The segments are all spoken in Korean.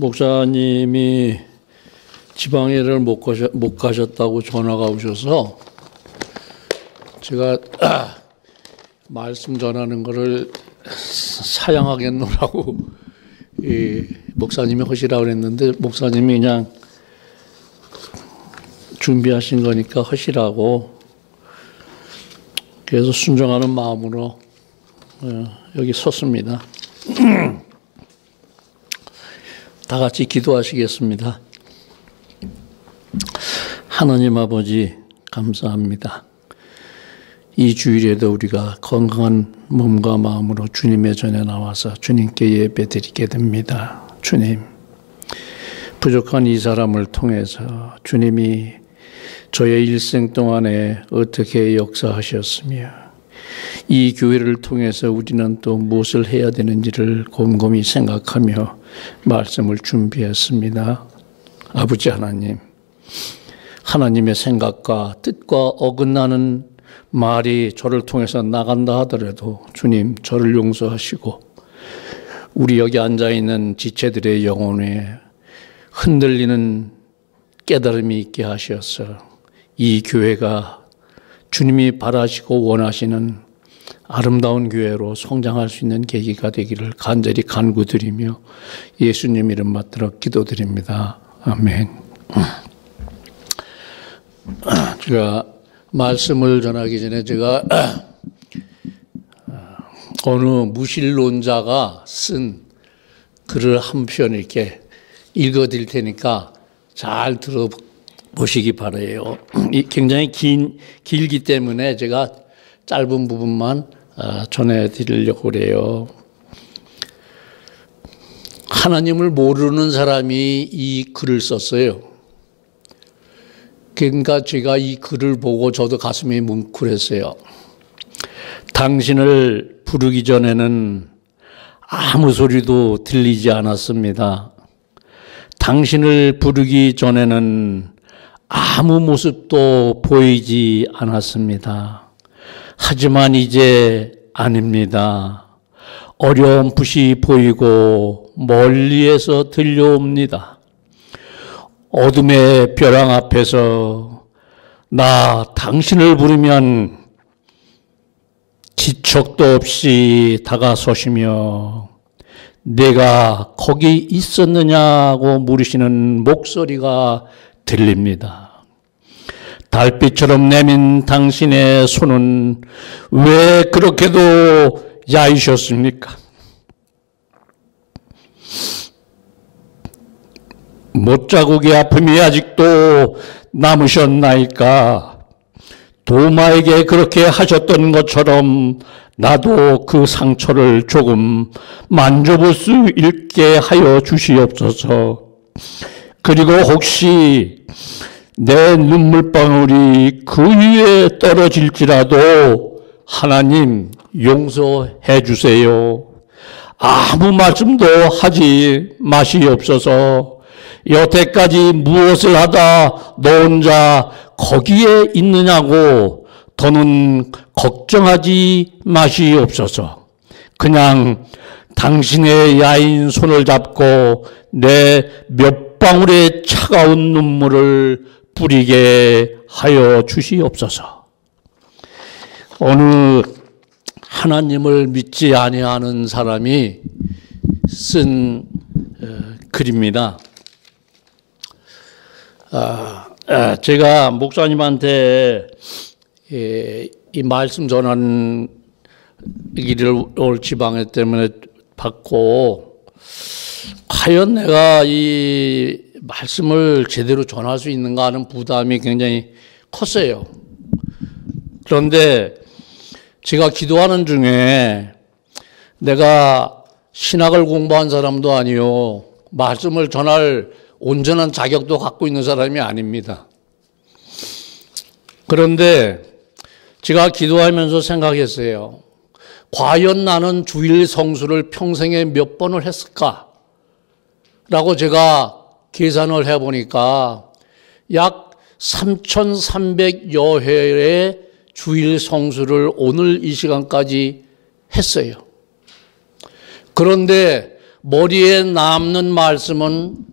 목사님이 지방에를 못 가셨다고 전화가 오셔서 제가 말씀 전하는 거를 사양하겠노라고 목사님이 하시라고 그랬는데 목사님이 그냥 준비하신 거니까 하시라고, 그래서 순종하는 마음으로 여기 섰습니다. 다 같이 기도하시겠습니다. 하나님 아버지 감사합니다. 이 주일에도 우리가 건강한 몸과 마음으로 주님의 전에 나와서 주님께 예배드리게 됩니다. 주님, 부족한 이 사람을 통해서 주님이 저의 일생 동안에 어떻게 역사하셨으며 이 교회를 통해서 우리는 또 무엇을 해야 되는지를 곰곰이 생각하며 말씀을 준비했습니다. 아버지 하나님, 하나님의 생각과 뜻과 어긋나는 말이 저를 통해서 나간다 하더라도 주님 저를 용서하시고 우리 여기 앉아있는 지체들의 영혼에 흔들리는 깨달음이 있게 하셔서 이 교회가 주님이 바라시고 원하시는 아름다운 교회로 성장할 수 있는 계기가 되기를 간절히 간구드리며 예수님 이름 받들어 기도드립니다. 아멘. 제가 말씀을 전하기 전에 제가 어느 무신론자가 쓴 글을 한 편 이렇게 읽어드릴 테니까 잘 들어보시기 바라요. 굉장히 길기 때문에 제가 짧은 부분만 전해드리려고 그래요. 하나님을 모르는 사람이 이 글을 썼어요. 그러니까 제가 이 글을 보고 저도 가슴이 뭉클했어요. 당신을 부르기 전에는 아무 소리도 들리지 않았습니다. 당신을 부르기 전에는 아무 모습도 보이지 않았습니다. 하지만 이제 아닙니다. 어렴풋이 보이고 멀리에서 들려옵니다. 어둠의 벼랑 앞에서 나 당신을 부르면 기척도 없이 다가서시며 내가 거기 있었느냐고 물으시는 목소리가 들립니다. 달빛처럼 내민 당신의 손은 왜 그렇게도 야이셨습니까? 못자국의 아픔이 아직도 남으셨나이까? 도마에게 그렇게 하셨던 것처럼 나도 그 상처를 조금 만져볼 수 있게 하여 주시옵소서. 그리고 혹시 내 눈물방울이 그 위에 떨어질지라도 하나님 용서해 주세요. 아무 말씀도 하지 마시옵소서. 여태까지 무엇을 하다 너 혼자 거기에 있느냐고 더는 걱정하지 마시옵소서. 그냥 당신의 야인 손을 잡고 내 몇 방울의 차가운 눈물을 뿌리게 하여 주시옵소서. 어느 하나님을 믿지 아니하는 사람이 쓴 글입니다. 제가 목사님한테 이 말씀 전하는 일을 올 지방에 때문에 받고 과연 내가 이 말씀을 제대로 전할 수 있는가 하는 부담이 굉장히 컸어요. 그런데 제가 기도하는 중에 내가 신학을 공부한 사람도 아니요, 말씀을 전할 온전한 자격도 갖고 있는 사람이 아닙니다. 그런데 제가 기도하면서 생각했어요. 과연 나는 주일 성수를 평생에 몇 번을 했을까? 라고 제가 계산을 해보니까 약 3,300여 회의 주일 성수를 오늘 이 시간까지 했어요. 그런데 머리에 남는 말씀은,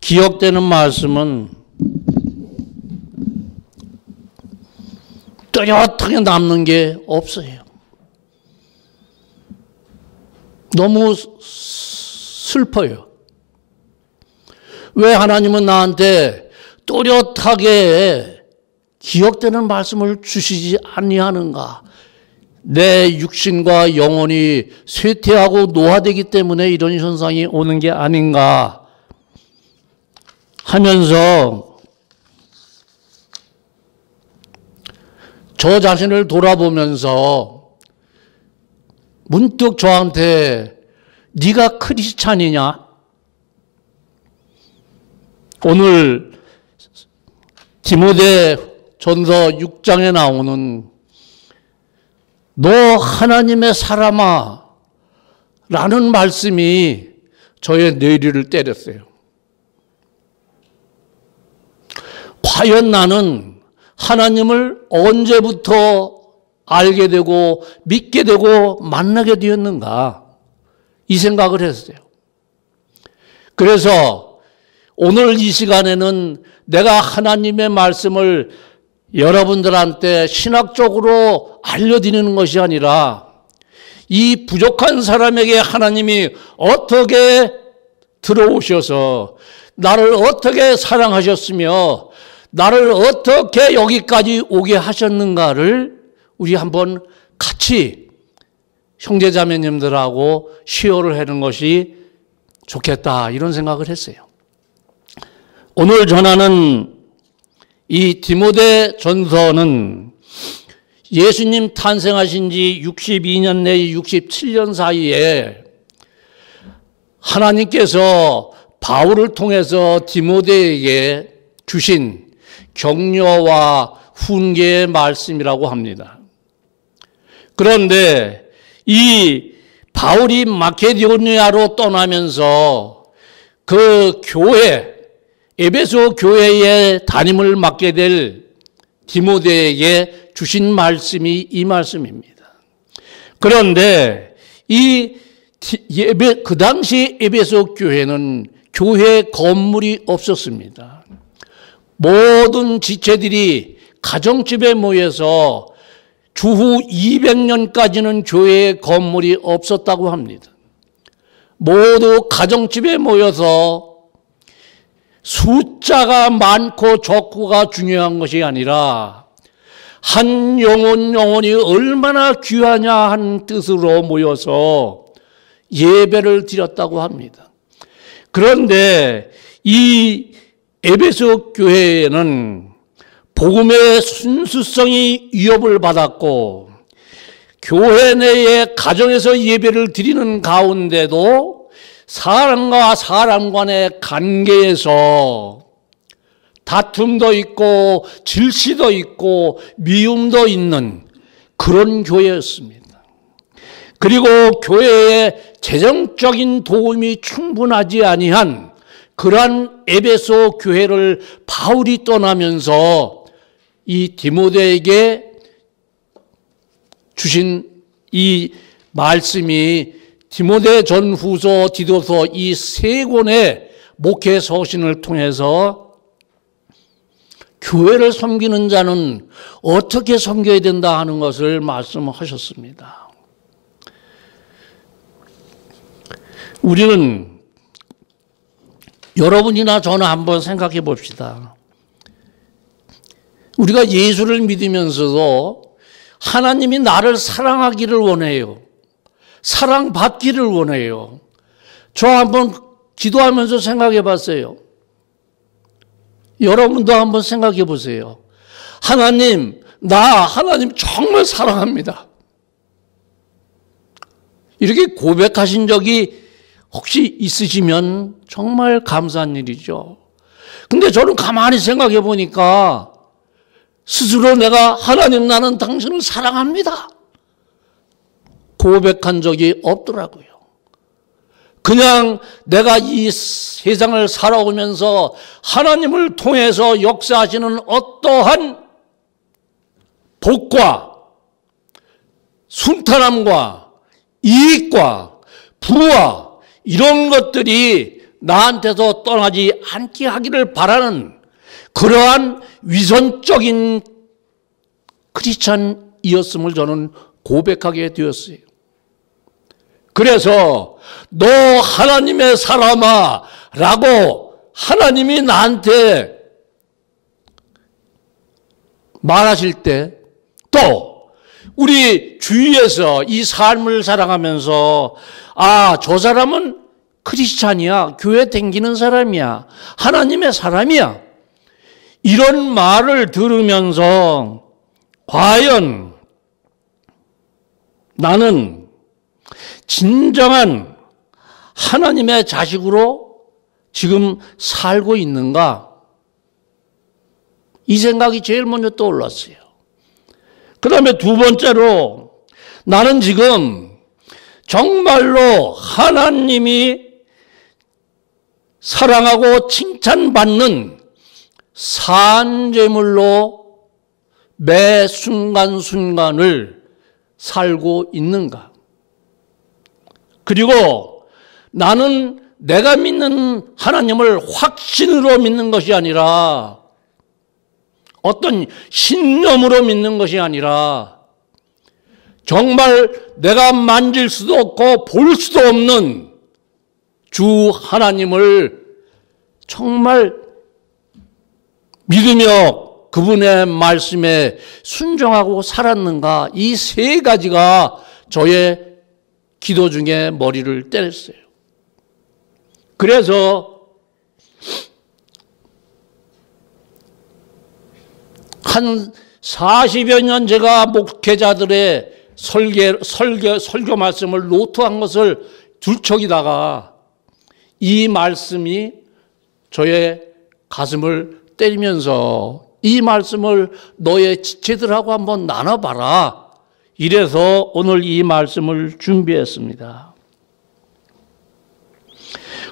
기억되는 말씀은 뚜렷하게 남는 게 없어요. 너무 슬퍼요. 왜 하나님은 나한테 또렷하게 기억되는 말씀을 주시지 아니하는가? 내 육신과 영혼이 쇠퇴하고 노화되기 때문에 이런 현상이 오는 게 아닌가 하면서 저 자신을 돌아보면서 문득 저한테 네가 크리스찬이냐? 오늘 디모데 전서 6장에 나오는 너 하나님의 사람아 라는 말씀이 저의 뇌리를 때렸어요. 과연 나는 하나님을 언제부터 알게 되고 믿게 되고 만나게 되었는가? 이 생각을 했어요. 그래서 오늘 이 시간에는 내가 하나님의 말씀을 여러분들한테 신학적으로 알려드리는 것이 아니라 이 부족한 사람에게 하나님이 어떻게 들어오셔서 나를 어떻게 사랑하셨으며 나를 어떻게 여기까지 오게 하셨는가를 우리 한번 같이 형제자매님들하고 시호를 하는 것이 좋겠다 이런 생각을 했어요. 오늘 전하는 이 디모데 전서는 예수님 탄생하신 지 62년 내지 67년 사이에 하나님께서 바울을 통해서 디모데에게 주신 격려와 훈계의 말씀이라고 합니다. 그런데 이 바울이 마케도니아로 떠나면서 그 교회, 에베소 교회의 담임을 맡게 될 디모데에게 주신 말씀이 이 말씀입니다. 그런데 그 당시 에베소 교회는 교회 건물이 없었습니다. 모든 지체들이 가정집에 모여서 주후 200년까지는 교회에 건물이 없었다고 합니다. 모두 가정집에 모여서 숫자가 많고 적고가 중요한 것이 아니라 한 영혼이 얼마나 귀하냐 하는 뜻으로 모여서 예배를 드렸다고 합니다. 그런데 이 에베소 교회에는 복음의 순수성이 위협을 받았고 교회 내에 가정에서 예배를 드리는 가운데도 사람과 사람 간의 관계에서 다툼도 있고 질시도 있고 미움도 있는 그런 교회였습니다. 그리고 교회에 재정적인 도움이 충분하지 아니한 그러한 에베소 교회를 바울이 떠나면서 이 디모데에게 주신 이 말씀이 디모데 전후서, 디도서 이 세 권의 목회 서신을 통해서 교회를 섬기는 자는 어떻게 섬겨야 된다 하는 것을 말씀하셨습니다. 우리는 여러분이나 저나 한번 생각해 봅시다. 우리가 예수를 믿으면서도 하나님이 나를 사랑하기를 원해요. 사랑받기를 원해요. 저 한번 기도하면서 생각해 봤어요. 여러분도 한번 생각해 보세요. 하나님, 하나님 정말 사랑합니다. 이렇게 고백하신 적이 혹시 있으시면 정말 감사한 일이죠. 근데 저는 가만히 생각해 보니까 스스로 내가 하나님 나는 당신을 사랑합니다. 고백한 적이 없더라고요. 그냥 내가 이 세상을 살아오면서 하나님을 통해서 역사하시는 어떠한 복과 순탄함과 이익과 부와 이런 것들이 나한테서 떠나지 않게 하기를 바라는 그러한 위선적인 크리스찬이었음을 저는 고백하게 되었어요. 그래서 너 하나님의 사람아 라고 하나님이 나한테 말하실 때, 또 우리 주위에서 이 삶을 살아가면서 아, 저 사람은 크리스찬이야, 교회 다니는 사람이야, 하나님의 사람이야, 이런 말을 들으면서 과연 나는 진정한 하나님의 자식으로 지금 살고 있는가? 이 생각이 제일 먼저 떠올랐어요. 그 다음에 두 번째로 나는 지금 정말로 하나님이 사랑하고 칭찬받는 산재물로 매 순간순간을 살고 있는가? 그리고 나는 내가 믿는 하나님을 확신으로 믿는 것이 아니라 어떤 신념으로 믿는 것이 아니라 정말 내가 만질 수도 없고 볼 수도 없는 주 하나님을 정말 믿으며 그분의 말씀에 순종하고 살았는가? 이 세 가지가 저의 기도 중에 머리를 때렸어요. 그래서 한 40여 년 제가 목회자들의 설교 말씀을 노트한 것을 들춰기다가 이 말씀이 저의 가슴을 때리면서 이 말씀을 너의 지체들하고 한번 나눠봐라. 이래서 오늘 이 말씀을 준비했습니다.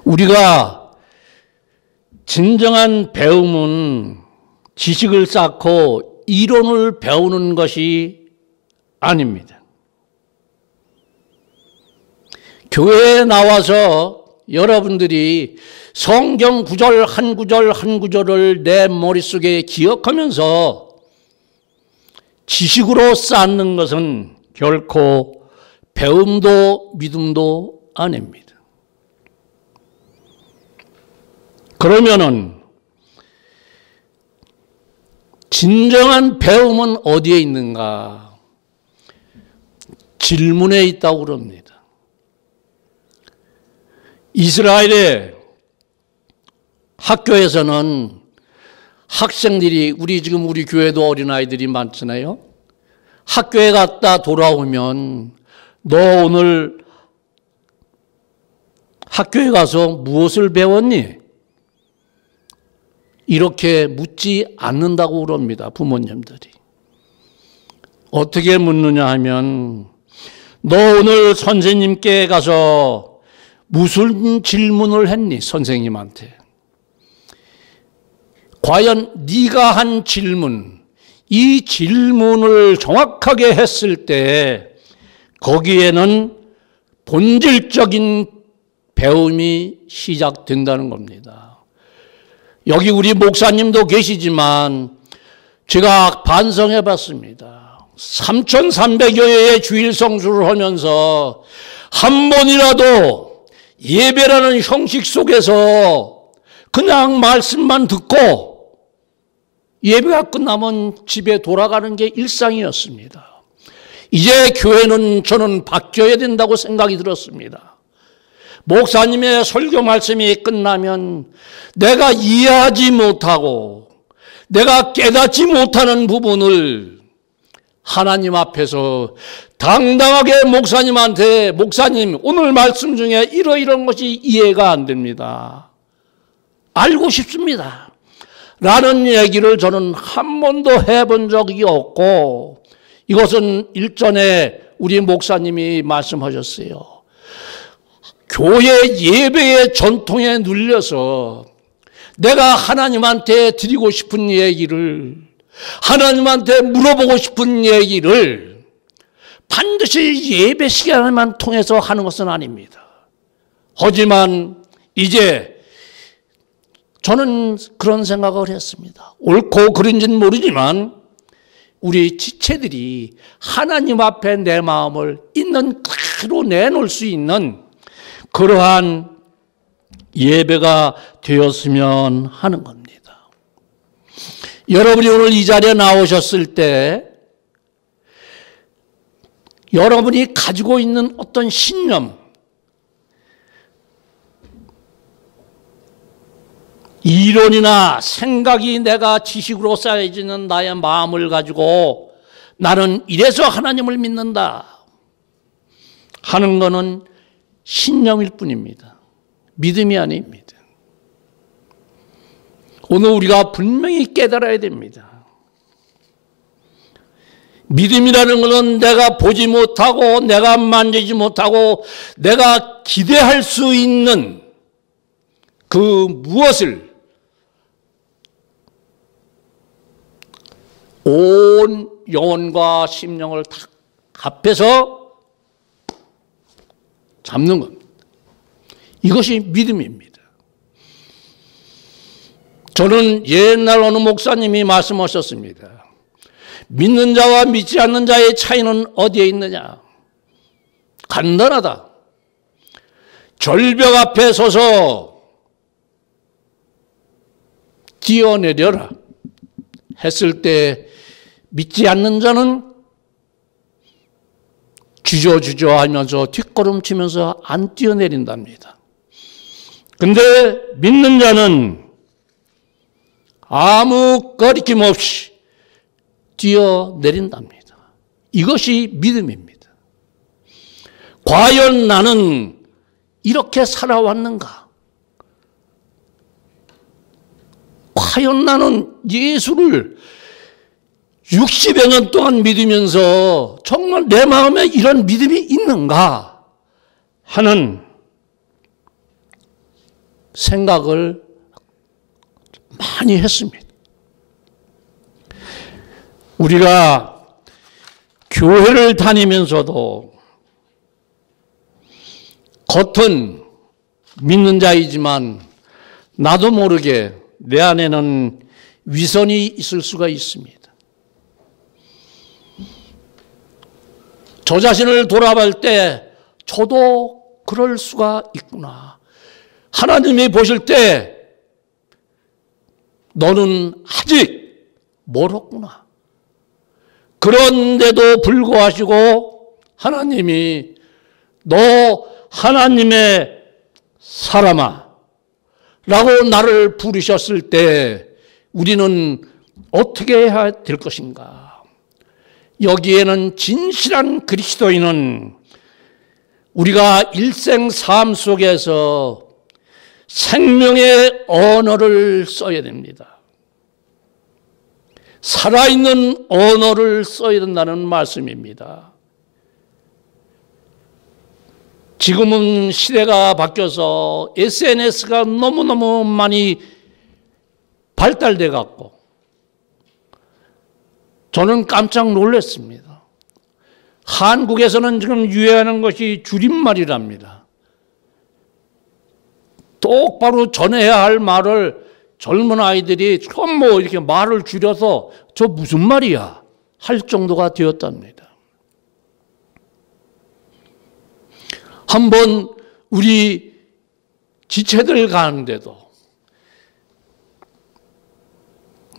우리가 진정한 배움은 지식을 쌓고 이론을 배우는 것이 아닙니다. 교회에 나와서 여러분들이 성경 구절 한 구절 한 구절을 내 머릿속에 기억하면서 지식으로 쌓는 것은 결코 배움도 믿음도 아닙니다. 그러면은 진정한 배움은 어디에 있는가? 질문에 있다고 그럽니다. 이스라엘의 학교에서는 학생들이 지금 우리 교회도 어린아이들이 많잖아요. 학교에 갔다 돌아오면 너 오늘 학교에 가서 무엇을 배웠니? 이렇게 묻지 않는다고 그럽니다. 부모님들이. 어떻게 묻느냐 하면 너 오늘 선생님께 가서 무슨 질문을 했니? 선생님한테. 과연 네가 한 질문, 이 질문을 정확하게 했을 때 거기에는 본질적인 배움이 시작된다는 겁니다. 여기 우리 목사님도 계시지만 제가 반성해 봤습니다. 3,300여 회의 주일 성수를 하면서 한 번이라도 예배라는 형식 속에서 그냥 말씀만 듣고 예배가 끝나면 집에 돌아가는 게 일상이었습니다. 이제 교회는 저는 바뀌어야 된다고 생각이 들었습니다. 목사님의 설교 말씀이 끝나면 내가 이해하지 못하고 내가 깨닫지 못하는 부분을 하나님 앞에서 당당하게 목사님한테 목사님 오늘 말씀 중에 이러이런 것이 이해가 안 됩니다. 알고 싶습니다. 라는 얘기를 저는 한 번도 해본 적이 없고 이것은 일전에 우리 목사님이 말씀하셨어요. 교회 예배의 전통에 눌려서 내가 하나님한테 드리고 싶은 얘기를 하나님한테 물어보고 싶은 얘기를 반드시 예배 시간만 통해서 하는 것은 아닙니다. 하지만 이제 저는 그런 생각을 했습니다. 옳고 그른지는 모르지만 우리 지체들이 하나님 앞에 내 마음을 있는 그대로 내놓을 수 있는 그러한 예배가 되었으면 하는 겁니다. 여러분이 오늘 이 자리에 나오셨을 때 여러분이 가지고 있는 어떤 신념, 이론이나 생각이 내가 지식으로 쌓여지는 나의 마음을 가지고 나는 이래서 하나님을 믿는다 하는 것은 신념일 뿐입니다. 믿음이 아닙니다. 오늘 우리가 분명히 깨달아야 됩니다. 믿음이라는 것은 내가 보지 못하고 내가 만지지 못하고 내가 기대할 수 있는 그 무엇을 온 영혼과 심령을 다 합해서 잡는 겁니다. 이것이 믿음입니다. 저는 옛날 어느 목사님이 말씀하셨습니다. 믿는 자와 믿지 않는 자의 차이는 어디에 있느냐? 간단하다. 절벽 앞에 서서 뛰어내려라 했을 때 믿지 않는 자는 주저주저 하면서 뒷걸음치면서 안 뛰어내린답니다. 근데 믿는 자는 아무 거리낌 없이 뛰어내린답니다. 이것이 믿음입니다. 과연 나는 이렇게 살아왔는가? 과연 나는 예수를 60여 년 동안 믿으면서 정말 내 마음에 이런 믿음이 있는가 하는 생각을 많이 했습니다. 우리가 교회를 다니면서도 겉은 믿는 자이지만 나도 모르게 내 안에는 위선이 있을 수가 있습니다. 저 자신을 돌아볼 때 저도 그럴 수가 있구나. 하나님이 보실 때 너는 아직 멀었구나. 그런데도 불구하시고 하나님이 너 하나님의 사람아 라고 나를 부르셨을 때 우리는 어떻게 해야 될 것인가? 여기에는 진실한 그리스도인은 우리가 일생 삶 속에서 생명의 언어를 써야 됩니다. 살아있는 언어를 써야 된다는 말씀입니다. 지금은 시대가 바뀌어서 SNS가 너무너무 많이 발달돼 갖고 저는 깜짝 놀랐습니다. 한국에서는 지금 유행하는 것이 줄임말이랍니다. 똑바로 전해야 할 말을 젊은 아이들이 전부 이렇게 말을 줄여서 저 무슨 말이야 할 정도가 되었답니다. 한번 우리 지체들 가는데도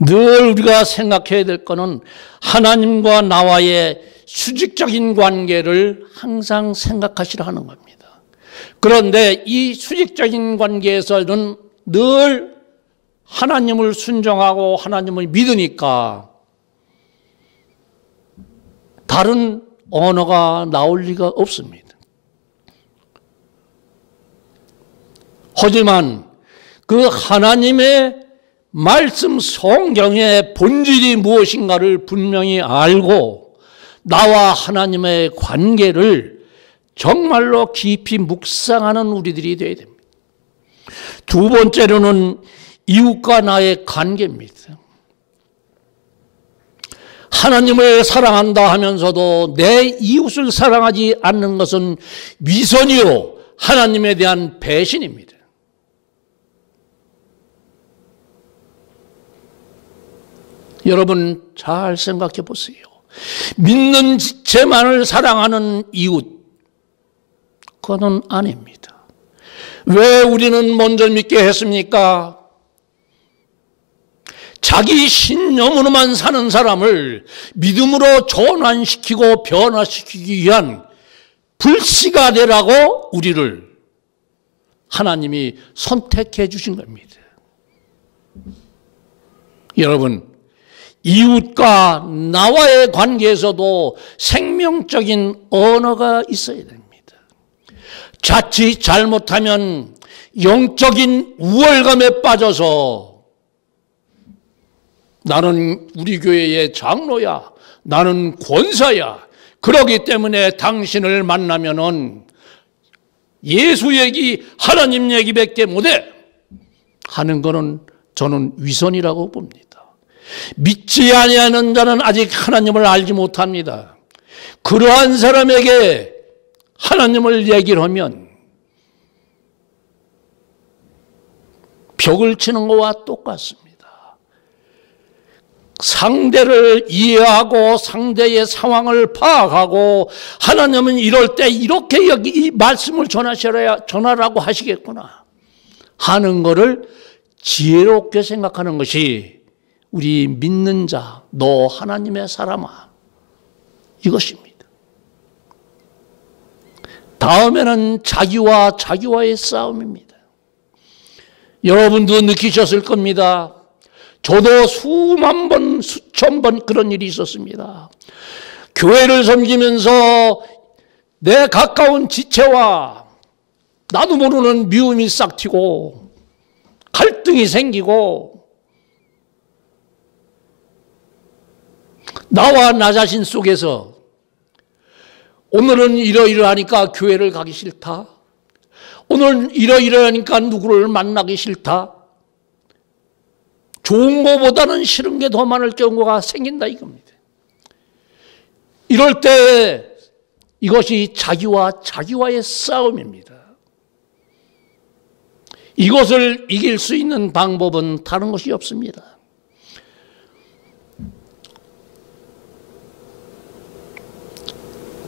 늘 우리가 생각해야 될 것은 하나님과 나와의 수직적인 관계를 항상 생각하시라 하는 겁니다. 그런데 이 수직적인 관계에서는 늘 하나님을 순종하고 하나님을 믿으니까 다른 언어가 나올 리가 없습니다. 하지만 그 하나님의 말씀 성경의 본질이 무엇인가를 분명히 알고 나와 하나님의 관계를 정말로 깊이 묵상하는 우리들이 되어야 됩니다. 두 번째로는 이웃과 나의 관계입니다. 하나님을 사랑한다 하면서도 내 이웃을 사랑하지 않는 것은 위선이요 하나님에 대한 배신입니다. 여러분 잘 생각해 보세요. 믿는 지체만을 사랑하는 이웃, 그건 아닙니다. 왜 우리는 먼저 믿게 했습니까? 자기 신념으로만 사는 사람을 믿음으로 전환시키고 변화시키기 위한 불씨가 되라고 우리를 하나님이 선택해 주신 겁니다. 여러분, 이웃과 나와의 관계에서도 생명적인 언어가 있어야 됩니다. 자칫 잘못하면 영적인 우월감에 빠져서 나는 우리 교회의 장로야, 나는 권사야, 그러기 때문에 당신을 만나면은 예수 얘기, 하나님 얘기밖에 못해 하는 것은 저는 위선이라고 봅니다. 믿지 아니하는 자는 아직 하나님을 알지 못합니다. 그러한 사람에게 하나님을 얘기를 하면 벽을 치는 것과 똑같습니다. 상대를 이해하고 상대의 상황을 파악하고 하나님은 이럴 때 이렇게 여기 이 말씀을 전하라고 하시겠구나 하는 것을 지혜롭게 생각하는 것이 우리 믿는 자, 너 하나님의 사람아, 이것입니다. 다음에는 자기와의 싸움입니다. 여러분도 느끼셨을 겁니다. 저도 수만 번, 수천 번 그런 일이 있었습니다. 교회를 섬기면서 내 가까운 지체와 나도 모르는 미움이 싹 튀고 갈등이 생기고 나와 나 자신 속에서 오늘은 이러이러하니까 교회를 가기 싫다. 오늘 이러이러하니까 누구를 만나기 싫다. 좋은 것보다는 싫은 게 더 많을 경우가 생긴다 이겁니다. 이럴 때 이것이 자기와의 싸움입니다. 이것을 이길 수 있는 방법은 다른 것이 없습니다.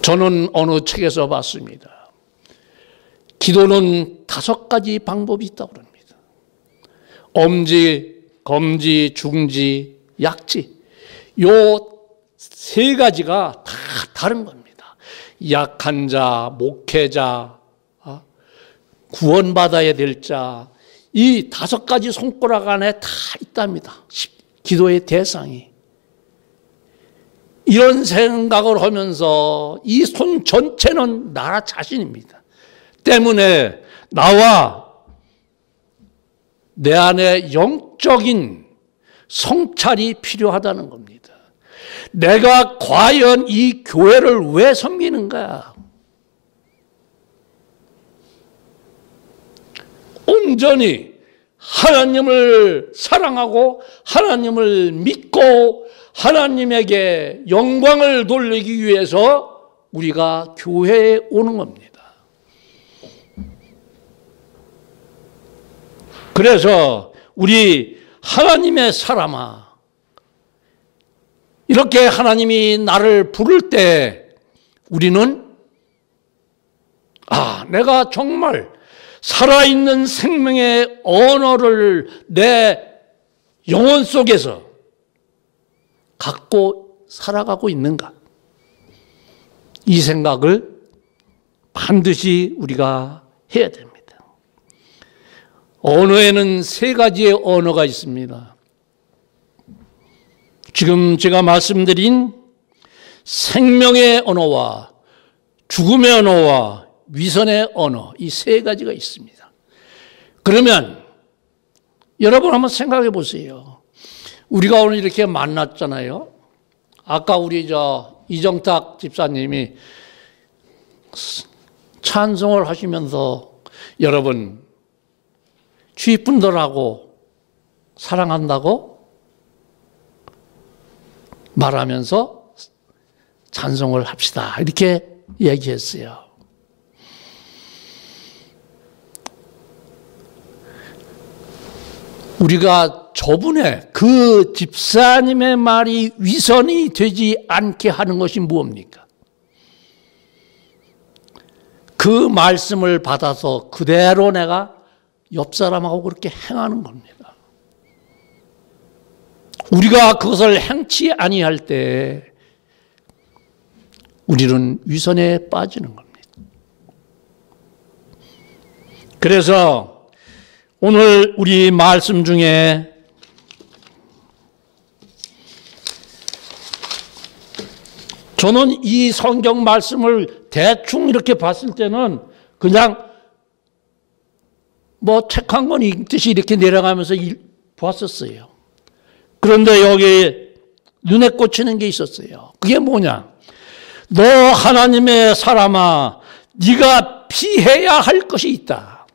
저는 어느 책에서 봤습니다. 기도는 5가지 방법이 있다고 합니다. 엄지, 검지, 중지, 약지. 요 3가지가 다 다른 겁니다. 약한 자, 목회자, 구원받아야 될 자, 이 5가지 손가락 안에 다 있답니다. 기도의 대상이. 이런 생각을 하면서 이 손 전체는 나 자신입니다. 때문에 나와 내 안에 영적인 성찰이 필요하다는 겁니다. 내가 과연 이 교회를 왜 섬기는가? 온전히 하나님을 사랑하고 하나님을 믿고 하나님에게 영광을 돌리기 위해서 우리가 교회에 오는 겁니다. 그래서 우리 하나님의 사람아, 이렇게 하나님이 나를 부를 때 우리는 내가 정말 살아있는 생명의 언어를 내 영혼 속에서 갖고 살아가고 있는가? 이 생각을 반드시 우리가 해야 됩니다. 언어에는 3가지의 언어가 있습니다. 지금 제가 말씀드린 생명의 언어와 죽음의 언어와 위선의 언어, 이 3가지가 있습니다. 그러면 여러분 한번 생각해 보세요. 우리가 오늘 이렇게 만났잖아요. 아까 우리 이정탁 집사님이 찬송을 하시면서 여러분 주위 분들하고 사랑한다고 말하면서 찬송을 합시다 이렇게 얘기했어요. 우리가 저분의 그 집사님의 말이 위선이 되지 않게 하는 것이 무엇입니까? 그 말씀을 받아서 그대로 내가 옆 사람하고 그렇게 행하는 겁니다. 우리가 그것을 행치 아니할 때 우리는 위선에 빠지는 겁니다. 그래서 오늘 우리 말씀 중에 저는 이 성경 말씀을 대충 이렇게 봤을 때는 그냥 뭐 책 한 권 읽듯이 이렇게 내려가면서 봤었어요. 그런데 여기 눈에 꽂히는 게 있었어요. 그게 뭐냐? 너 하나님의 사람아, 네가 피해야 할 것이 있다.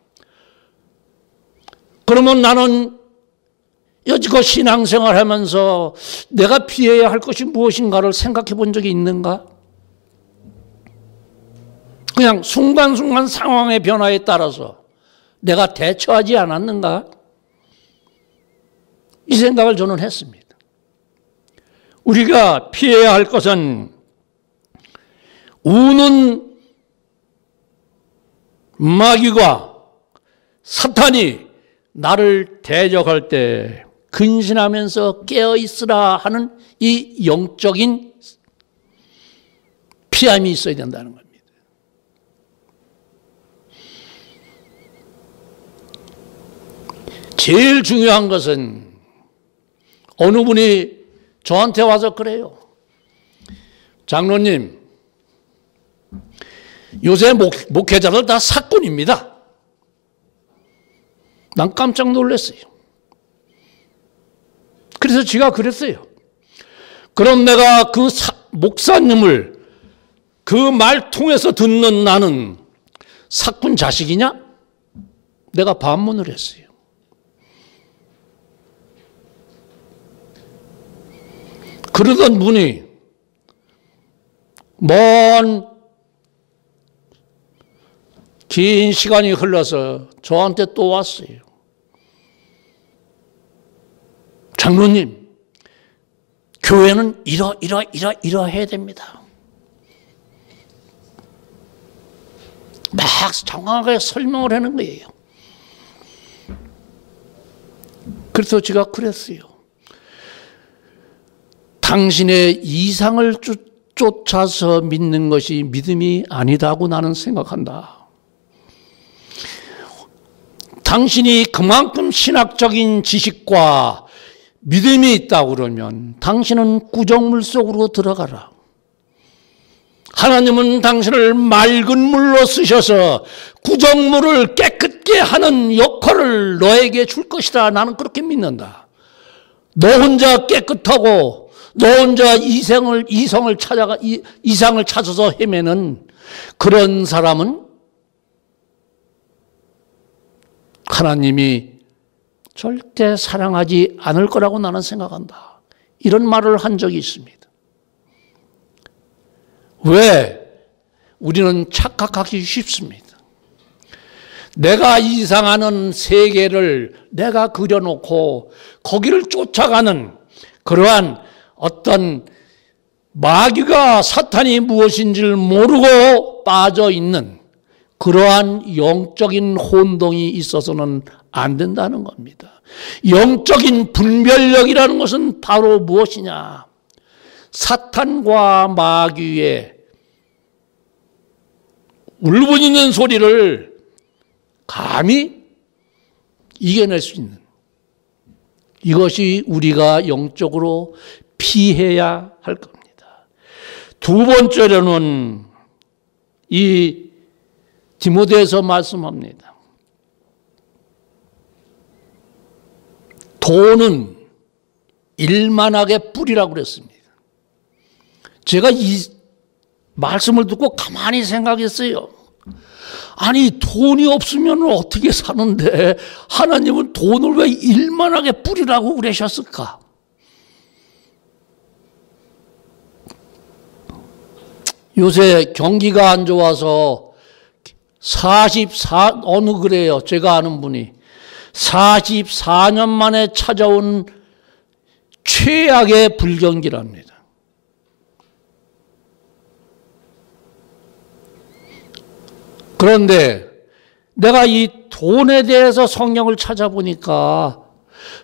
그러면 나는 여지껏 신앙생활 하면서 내가 피해야 할 것이 무엇인가를 생각해 본 적이 있는가? 그냥 순간순간 상황의 변화에 따라서 내가 대처하지 않았는가? 이 생각을 저는 했습니다. 우리가 피해야 할 것은 우는 마귀가 사탄이 나를 대적할 때 근신하면서 깨어있으라 하는 이 영적인 피함이 있어야 된다는 겁니다. 제일 중요한 것은 어느 분이 저한테 와서 그래요. 장로님, 요새 목회자들 다 사꾼입니다. 난 깜짝 놀랐어요. 그래서 제가 그랬어요. 그럼 내가 그 목사님을 그 말 통해서 듣는 나는 사꾼 자식이냐? 내가 반문을 했어요. 그러던 분이 먼 긴 시간이 흘러서 저한테 또 왔어요. 장로님, 교회는 이러해야 됩니다. 막 정확하게 설명을 하는 거예요. 그래서 제가 그랬어요. 당신의 이상을 쫓아서 믿는 것이 믿음이 아니다고 나는 생각한다. 당신이 그만큼 신학적인 지식과 믿음이 있다고 그러면 당신은 구정물 속으로 들어가라. 하나님은 당신을 맑은 물로 쓰셔서 구정물을 깨끗게 하는 역할을 너에게 줄 것이다. 나는 그렇게 믿는다. 너 혼자 깨끗하고 너 혼자 이상을 찾아서 헤매는 그런 사람은 하나님이 절대 사랑하지 않을 거라고 나는 생각한다. 이런 말을 한 적이 있습니다. 왜? 우리는 착각하기 쉽습니다. 내가 이상하는 세계를 내가 그려놓고 거기를 쫓아가는 그러한 어떤 마귀가 사탄이 무엇인지를 모르고 빠져있는 그러한 영적인 혼동이 있어서는 안 된다는 겁니다. 영적인 분별력이라는 것은 바로 무엇이냐? 사탄과 마귀의 울분있는 소리를 감히 이겨낼 수 있는 이것이 우리가 영적으로 피해야 할 겁니다. 두 번째로는 이 디모데에서 말씀합니다. 돈은 일만하게 뿌리라고 그랬습니다. 제가 이 말씀을 듣고 가만히 생각했어요. 아니 돈이 없으면 어떻게 사는데 하나님은 돈을 왜 일만하게 뿌리라고 그러셨을까? 요새 경기가 안 좋아서 어느 그래요. 제가 아는 분이 44년 만에 찾아온 최악의 불경기랍니다. 그런데 내가 이 돈에 대해서 성경을 찾아보니까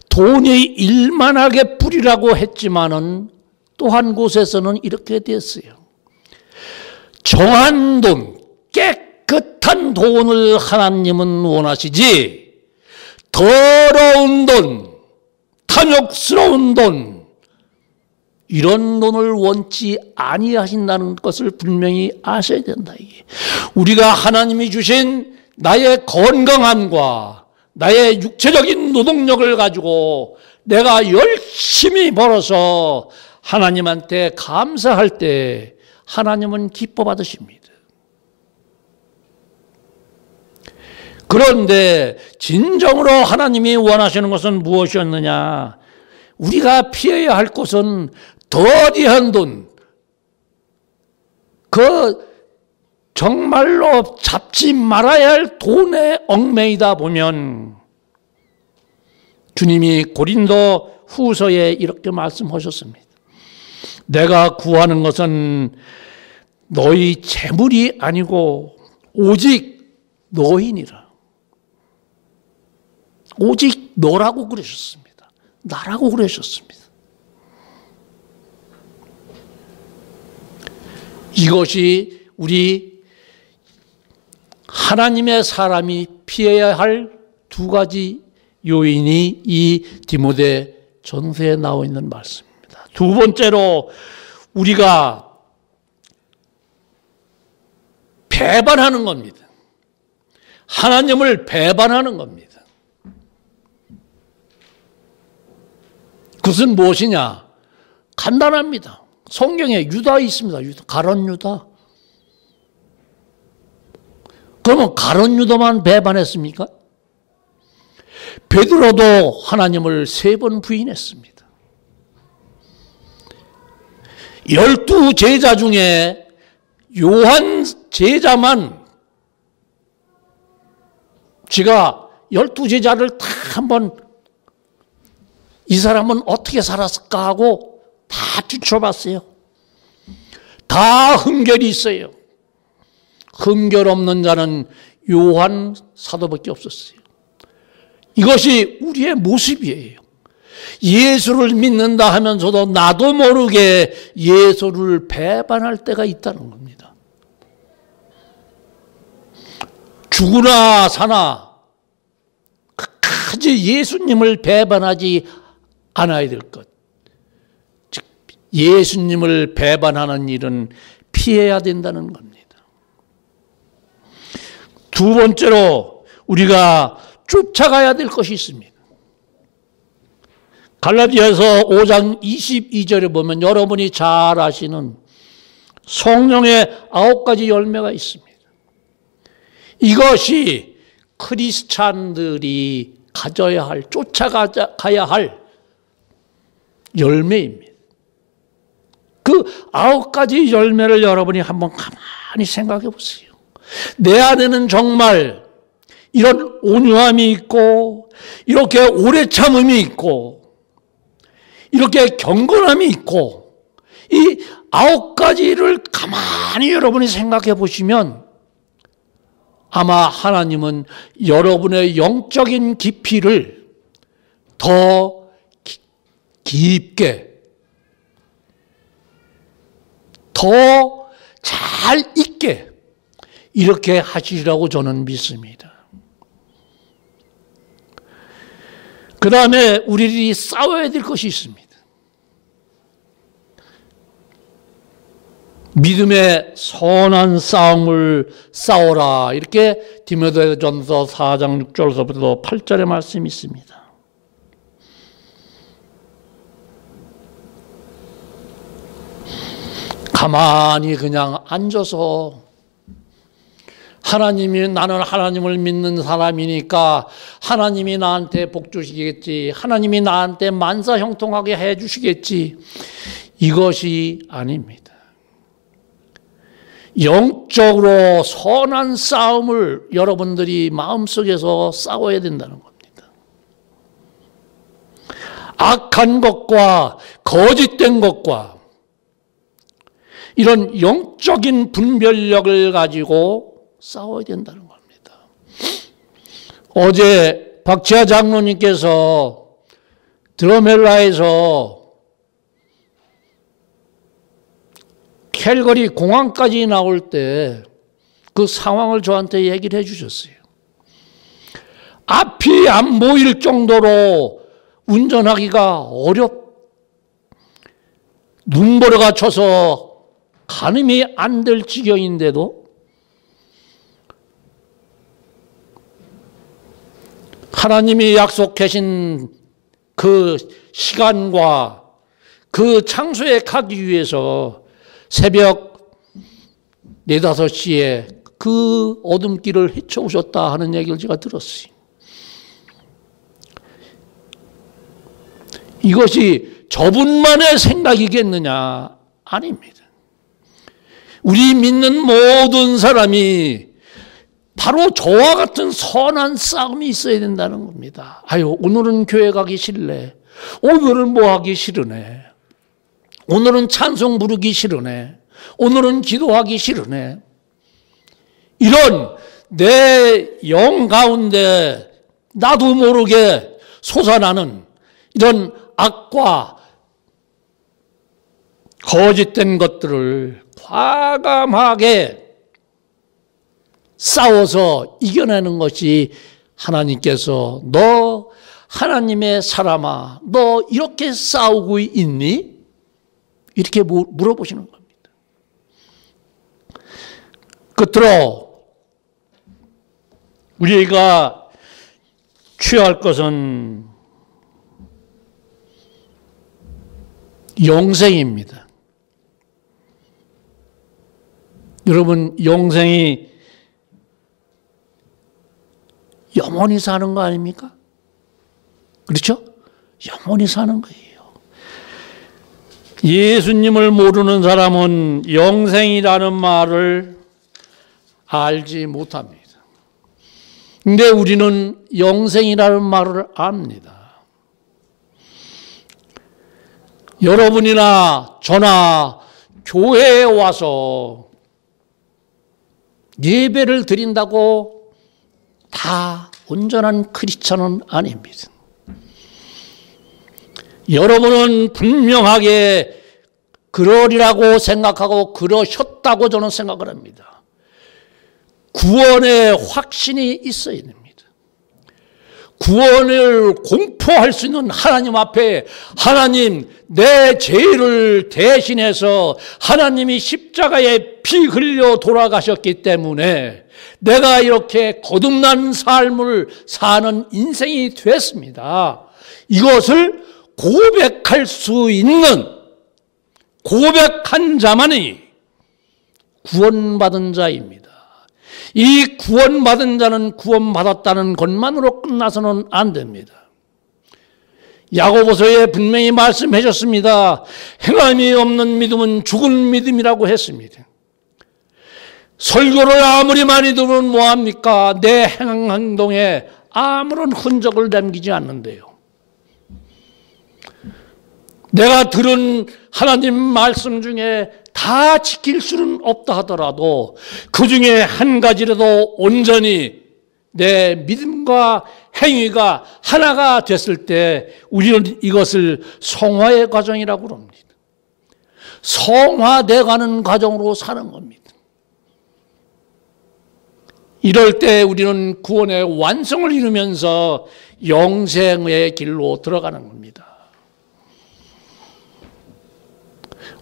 돈이 일만하게 뿌리라고 했지만은 또 한 곳에서는 이렇게 됐어요. 정한 돈, 깨끗한 돈을 하나님은 원하시지 더러운 돈, 탐욕스러운 돈, 이런 돈을 원치 아니하신다는 것을 분명히 아셔야 된다. 이게 우리가 하나님이 주신 나의 건강함과 나의 육체적인 노동력을 가지고 내가 열심히 벌어서 하나님한테 감사할 때 하나님은 기뻐 받으십니다. 그런데 진정으로 하나님이 원하시는 것은 무엇이었느냐? 우리가 피해야 할 것은 더디한 돈, 그 정말로 잡지 말아야 할 돈에 얽매이다 보면 주님이 고린도 후서에 이렇게 말씀하셨습니다. 내가 구하는 것은 너희 재물이 아니고 오직 너희니라. 오직 너라고 그러셨습니다. 나라고 그러셨습니다. 이것이 우리 하나님의 사람이 피해야 할 두 가지 요인이 이 디모데 전서에 나와 있는 말씀입니다. 두 번째로 우리가 배반하는 겁니다. 하나님을 배반하는 겁니다. 그것은 무엇이냐? 간단합니다. 성경에 유다 있습니다. 유다, 가룟 유다. 그러면 가룟 유다만 배반했습니까? 베드로도 하나님을 3번 부인했습니다. 12 제자 중에 요한 제자만 지가 12 제자를 다 한번 이 사람은 어떻게 살았을까 하고 다 뒤쳐봤어요. 다 흠결이 있어요. 흠결 없는 자는 요한 사도밖에 없었어요. 이것이 우리의 모습이에요. 예수를 믿는다 하면서도 나도 모르게 예수를 배반할 때가 있다는 겁니다. 죽으나 사나 끝까지 예수님을 배반하지 않아야 될 것. 즉 예수님을 배반하는 일은 피해야 된다는 겁니다. 두 번째로 우리가 쫓아가야 될 것이 있습니다. 갈라디아서 5장 22절에 보면 여러분이 잘 아시는 성령의 9가지 열매가 있습니다. 이것이 크리스찬들이 가져야 할, 쫓아가야 할 열매입니다. 그 9가지 열매를 여러분이 한번 가만히 생각해 보세요. 내 안에는 정말 이런 온유함이 있고 이렇게 오래 참음이 있고 이렇게 경건함이 있고 이 9가지를 가만히 여러분이 생각해 보시면 아마 하나님은 여러분의 영적인 깊이를 더 깊게 더 잘 있게 이렇게 하시리라고 저는 믿습니다. 그 다음에 우리들이 싸워야 될 것이 있습니다. 믿음의 선한 싸움을 싸워라. 이렇게 디모데전서 4장 6절서부터 8절의 말씀이 있습니다. 가만히 그냥 앉아서 하나님이 나는 하나님을 믿는 사람이니까 하나님이 나한테 복 주시겠지. 하나님이 나한테 만사형통하게 해 주시겠지. 이것이 아닙니다. 영적으로 선한 싸움을 여러분들이 마음속에서 싸워야 된다는 겁니다. 악한 것과 거짓된 것과 이런 영적인 분별력을 가지고 싸워야 된다는 겁니다. 어제 박지하 장로님께서 드러멜라에서 캘거리 공항까지 나올 때 그 상황을 저한테 얘기를 해 주셨어요. 앞이 안 보일 정도로 운전하기가 눈보라가 쳐서 가늠이 안 될 지경인데도 하나님이 약속하신 그 시간과 그 장소에 가기 위해서 새벽 4, 5시에 그 어둠길을 헤쳐오셨다 하는 얘기를 제가 들었어요. 이것이 저분만의 생각이겠느냐? 아닙니다. 우리 믿는 모든 사람이 바로 저와 같은 선한 싸움이 있어야 된다는 겁니다. 아유, 오늘은 교회 가기 싫네. 오늘은 뭐 하기 싫으네. 오늘은 찬송 부르기 싫으네. 오늘은 기도하기 싫으네. 이런 내 영 가운데 나도 모르게 솟아나는 이런 악과 거짓된 것들을 과감하게 싸워서 이겨내는 것이 하나님께서 너 하나님의 사람아 너 이렇게 싸우고 있니? 이렇게 물어보시는 겁니다. 끝으로 우리가 취할 것은 영생입니다. 여러분 영생이 영원히 사는 거 아닙니까? 그렇죠? 영원히 사는 거예요. 예수님을 모르는 사람은 영생이라는 말을 알지 못합니다. 근데 우리는 영생이라는 말을 압니다. 여러분이나 저나 교회에 와서 예배를 드린다고 다 온전한 크리스찬은 아닙니다. 여러분은 분명하게 그러리라고 생각하고 그러셨다고 저는 생각을 합니다. 구원의 확신이 있어야 됩니다. 구원을 공포할 수 있는 하나님 앞에 하나님 내 죄를 대신해서 하나님이 십자가에 피 흘려 돌아가셨기 때문에 내가 이렇게 거듭난 삶을 사는 인생이 됐습니다. 이것을 고백할 수 있는 고백한 자만이 구원받은 자입니다. 이 구원받은 자는 구원받았다는 것만으로 끝나서는 안 됩니다. 야고보서에 분명히 말씀하셨습니다. 행함이 없는 믿음은 죽은 믿음이라고 했습니다. 설교를 아무리 많이 들으면 뭐합니까? 내 행동에 아무런 흔적을 남기지 않는데요. 내가 들은 하나님 말씀 중에 다 지킬 수는 없다 하더라도 그 중에 한 가지라도 온전히 내 믿음과 행위가 하나가 됐을 때 우리는 이것을 성화의 과정이라고 합니다. 성화돼가는 과정으로 사는 겁니다. 이럴 때 우리는 구원의 완성을 이루면서 영생의 길로 들어가는 겁니다.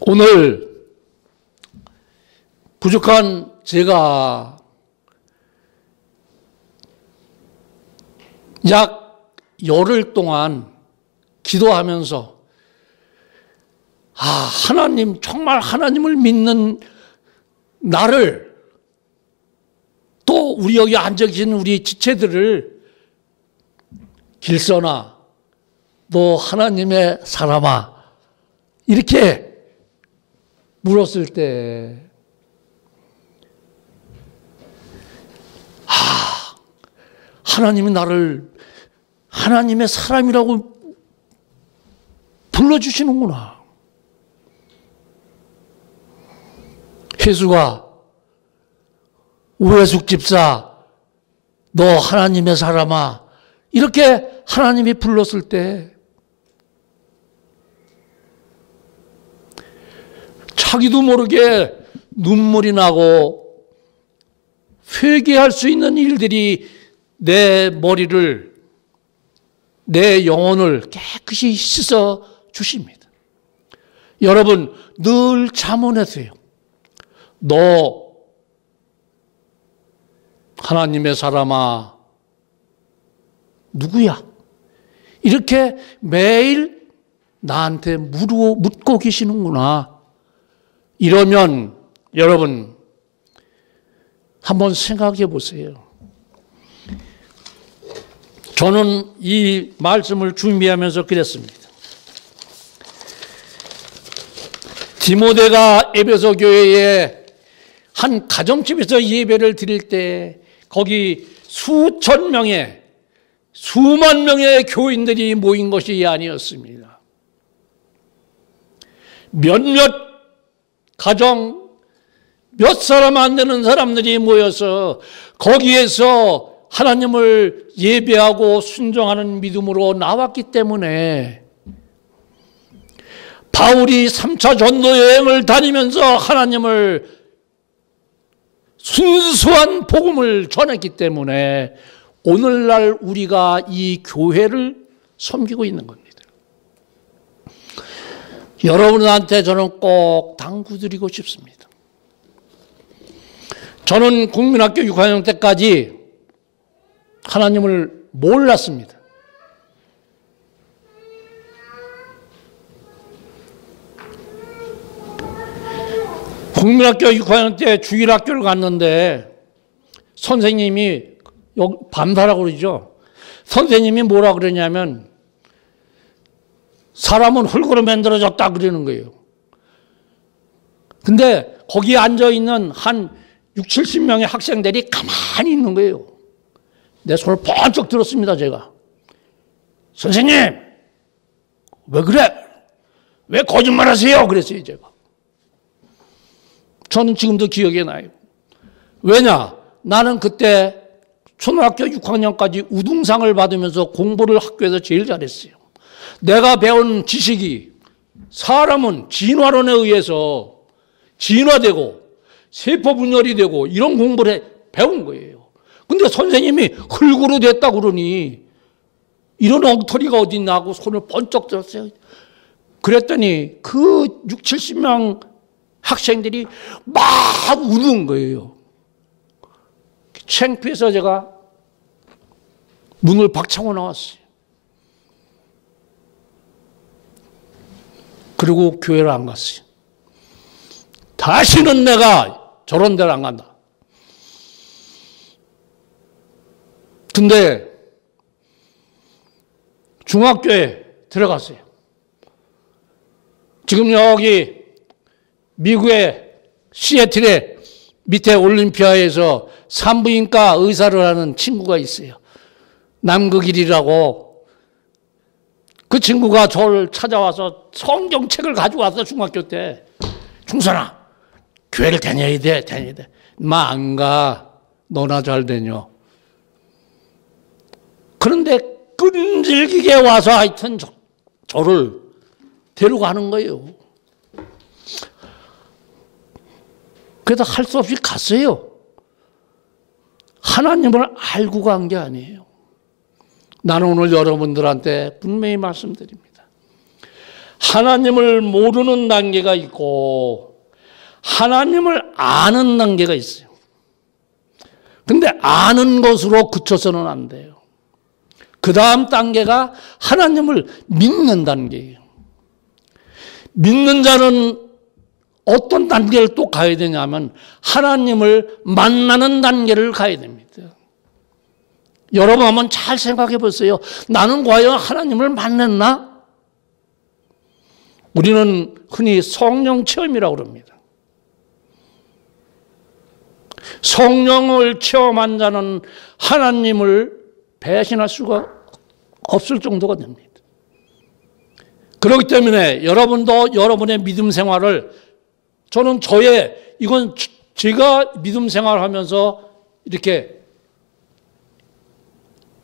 오늘 부족한 제가 약 열흘 동안 기도하면서 하나님 정말 하나님을 믿는 나를 또 우리 여기 앉아 계신 우리 지체들을 길선아 너 하나님의 사람아 이렇게 물었을 때 하나님이 나를 하나님의 사람이라고 불러주시는구나. 회수가 우회숙 집사, 너 하나님의 사람아, 이렇게 하나님이 불렀을 때 자기도 모르게 눈물이 나고 회개할 수 있는 일들이 내 머리를, 내 영혼을 깨끗이 씻어 주십니다. 여러분 늘 자문하세요. 너 하나님의 사람아 누구야? 이렇게 매일 나한테 묻고 계시는구나. 이러면 여러분 한번 생각해 보세요. 저는 이 말씀을 준비하면서 그랬습니다. 디모데가 에베소 교회에 한 가정집에서 예배를 드릴 때 거기 수천 명의, 수만 명의 교인들이 모인 것이 아니었습니다. 몇몇 가정, 몇 사람 안 되는 사람들이 모여서 거기에서 하나님을 예배하고 순종하는 믿음으로 나왔기 때문에 바울이 3차 전도 여행을 다니면서 하나님을 순수한 복음을 전했기 때문에 오늘날 우리가 이 교회를 섬기고 있는 겁니다. 여러분한테 저는 꼭 당부드리고 싶습니다. 저는 국민학교 6학년 때까지 하나님을 몰랐습니다. 국민학교 6학년 때 주일학교를 갔는데 선생님이, 밤사라고 그러죠. 선생님이 뭐라 그러냐면 사람은 흙으로 만들어졌다 그러는 거예요. 근데 거기에 앉아있는 한 60, 70명의 학생들이 가만히 있는 거예요. 내 손을 번쩍 들었습니다, 제가. 선생님, 왜 그래? 왜 거짓말 하세요? 그랬어요, 제가. 저는 지금도 기억이 나요. 왜냐? 나는 그때 초등학교 6학년까지 우등상을 받으면서 공부를 학교에서 제일 잘했어요. 내가 배운 지식이 사람은 진화론에 의해서 진화되고 세포 분열이 되고 이런 공부를 배운 거예요. 근데 선생님이 흙으로 됐다 그러니 이런 엉터리가 어딨나 하고 손을 번쩍 들었어요. 그랬더니 그 60, 70명 학생들이 막 우는 거예요. 창피해서 제가 문을 박차고 나왔어요. 그리고 교회를 안 갔어요. 다시는 내가 저런 데를 안 간다. 근데 중학교에 들어갔어요. 지금 여기 미국의 시애틀에 밑에 올림피아에서 산부인과 의사를 하는 친구가 있어요. 남극일이라고. 그 친구가 저를 찾아와서 성경책을 가지고 와서 중학교 때, 중선아, 교회를 다녀야 돼, 다녀야 돼. 마 안 가. 너나 잘 다녀. 그런데 끈질기게 와서 하여튼 저를 데려가는 거예요. 그래서 할 수 없이 갔어요. 하나님을 알고 간 게 아니에요. 나는 오늘 여러분들한테 분명히 말씀드립니다. 하나님을 모르는 단계가 있고 하나님을 아는 단계가 있어요. 근데 아는 것으로 그쳐서는 안 돼요. 그 다음 단계가 하나님을 믿는 단계예요. 믿는 자는 어떤 단계를 또 가야 되냐면 하나님을 만나는 단계를 가야 됩니다. 여러분 한번 잘 생각해 보세요. 나는 과연 하나님을 만났나? 우리는 흔히 성령 체험이라고 합니다. 성령을 체험한 자는 하나님을 배신할 수가 없을 정도가 됩니다. 그렇기 때문에 여러분도 여러분의 믿음 생활을, 저는 이건 제가 믿음 생활을 하면서 이렇게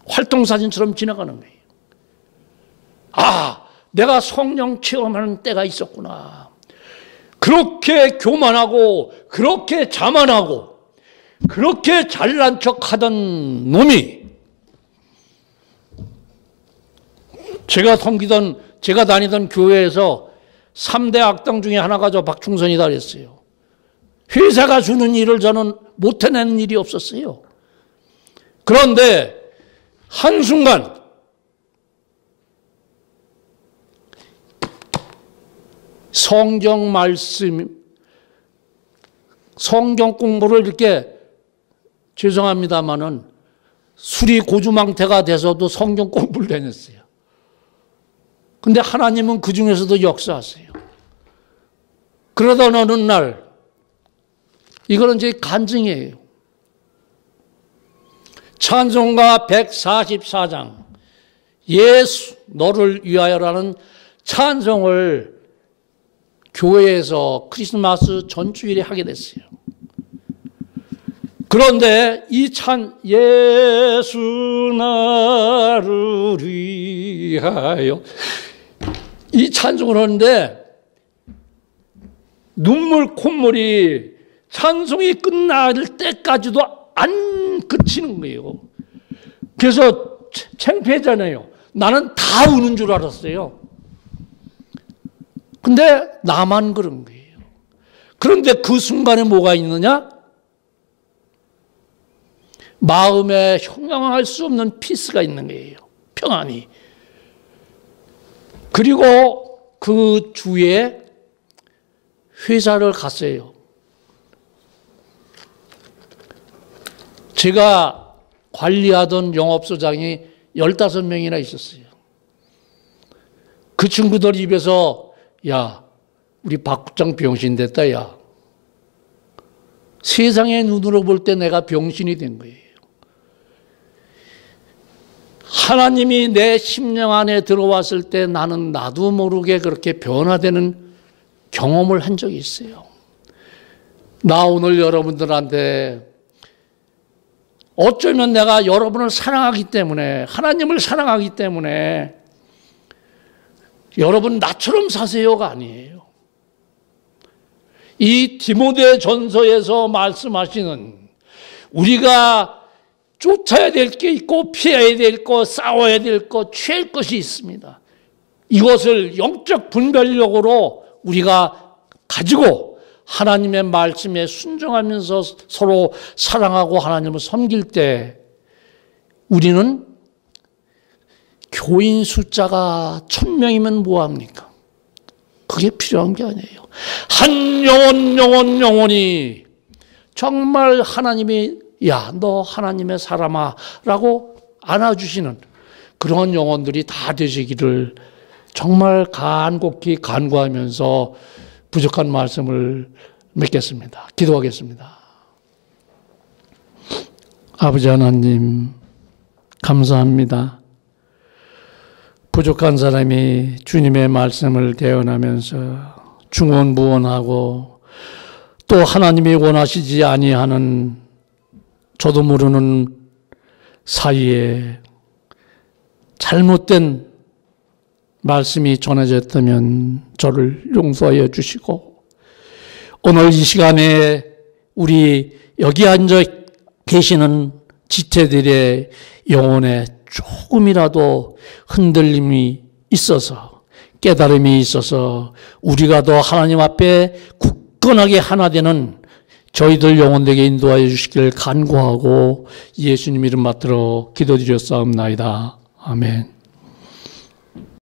활동사진처럼 지나가는 거예요. 아, 내가 성령 체험하는 때가 있었구나. 그렇게 교만하고, 그렇게 자만하고, 그렇게 잘난 척 하던 놈이, 제가 다니던 교회에서 3대 악당 중에 하나가 저 박충선이다 그랬어요. 회사가 주는 일을 저는 못 해내는 일이 없었어요. 그런데 한순간 성경 말씀, 성경 공부를 이렇게, 죄송합니다마는 술이 고주망태가 돼서도 성경 공부를 다녔어요. 근데 하나님은 그 중에서도 역사하세요. 그러던 어느 날, 이거는 제 간증이에요. 찬송가 144장, 예수 너를 위하여라는 찬송을 교회에서 크리스마스 전주일에 하게 됐어요. 그런데 예수 나를 위하여, 이 찬송을 하는데 눈물 콧물이 찬송이 끝날 때까지도 안 그치는 거예요. 그래서 창피했잖아요. 나는 다 우는 줄 알았어요. 근데 나만 그런 거예요. 그런데 그 순간에 뭐가 있느냐? 마음에 형용할 수 없는 피스가 있는 거예요. 평안이. 그리고 그 주에 회사를 갔어요. 제가 관리하던 영업소장이 15명이나 있었어요. 그 친구들 입에서, 야, 우리 박 국장 병신 됐다, 야. 세상의 눈으로 볼 때 내가 병신이 된 거예요. 하나님이 내 심령 안에 들어왔을 때 나는 나도 모르게 그렇게 변화되는 경험을 한 적이 있어요. 나 오늘 여러분들한테 어쩌면 내가 여러분을 사랑하기 때문에, 하나님을 사랑하기 때문에 여러분 나처럼 사세요가 아니에요. 이 디모데 전서에서 말씀하시는, 우리가 쫓아야 될 게 있고 피해야 될 것, 싸워야 될 것, 취할 것이 있습니다. 이것을 영적 분별력으로 우리가 가지고 하나님의 말씀에 순종하면서 서로 사랑하고 하나님을 섬길 때, 우리는 교인 숫자가 1000명이면 뭐합니까? 그게 필요한 게 아니에요. 한 영혼이 정말 하나님이, 야, 너 하나님의 사람아 라고 안아주시는 그런 영혼들이 다 되시기를 정말 간곡히 간구하면서 부족한 말씀을 맺겠습니다. 기도하겠습니다. 아버지 하나님, 감사합니다. 부족한 사람이 주님의 말씀을 대언하면서 중언부언하고 또 하나님이 원하시지 아니하는 저도 모르는 사이에 잘못된 말씀이 전해졌다면 저를 용서하여 주시고, 오늘 이 시간에 우리 여기 앉아 계시는 지체들의 영혼에 조금이라도 흔들림이 있어서, 깨달음이 있어서 우리가 더 하나님 앞에 굳건하게 하나 되는 저희들 영혼되게 인도하여 주시길 간구하고 예수님 이름 받들어 기도드렸사옵나이다. 아멘.